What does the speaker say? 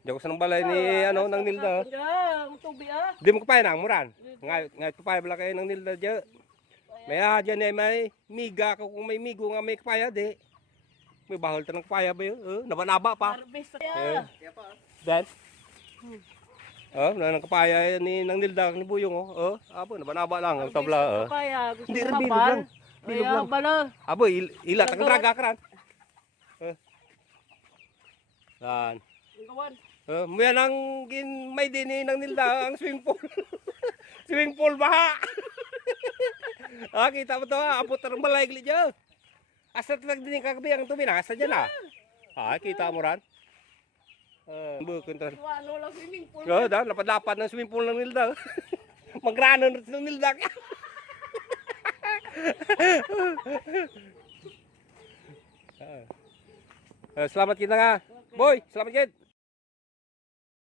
Diyan ko sa nang balay ni ano nang Nilda. Ang tubi ah. Di mo kapay nang muran. Ngay kapay bala kayo nang Nilda diyan. Maya diyan ay may miga ko kung may migo nga may kapaya di. May bahol ta ng kapaya ba yun? Naba-naba pa. Harvest ya. Dan. Nang kapaya ni nang Nilda ni Buyong abo naba-naba lang ang tabla. Kaya gusto Hindi mo rin bilog kapal. lang. Bilog Kaya lang. bala. Abo ila tang draga kran. Dan. Gawan. May nang may din ni nang Nilda ang swimming pool. Swimming pool baha. Kita mo to, abot ng balay gili dyan. Asa tag din kagabi ang tubig na, asa dyan kita mo ran. Bukon to. Ano lang swimming pool. Lapad-lapad ng swimming pool ng Nilda. Magrano ng Nilda. Selamat kita nga. Boy, selamat kita.